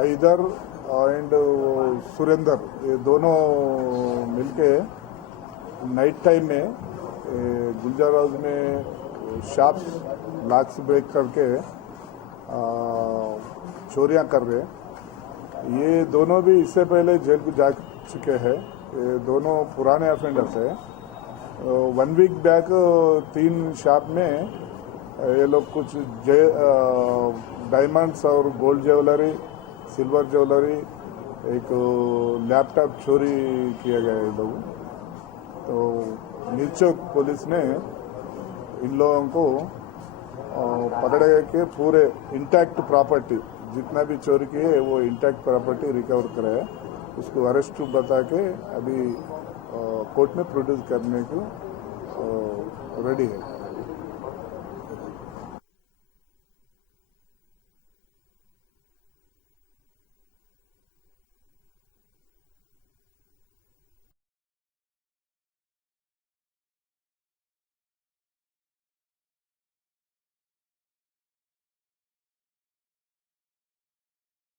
Haider and Surender ये दोनों मिलके नाइट टाइम में गुलजार हाउस में शॉप्स लॉक्स ब्रेक करके चोरियां कर रहे हैं। ये दोनों भी इससे पहले जेल को जा चुके हैं। ये दोनों पुराने ऑफेंडर्स है। 1 वीक बैक 3 शॉप में ये लोग कुछ डायमंड्स और गोल्ड ज्वेलरी, सिल्वर ज्वेलरी, एक लैपटॉप चोरी किया गया है लोग। तो नीचोक पुलिस ने इन लोगों को पकड़ के पूरे इंटैक्ट प्रॉपर्टी जितना भी चोरी किए वो इंटैक्ट प्रॉपर्टी रिकवर कराया है। उसको अरेस्ट बता के अभी कोर्ट में प्रोड्यूस करने को रेडी है।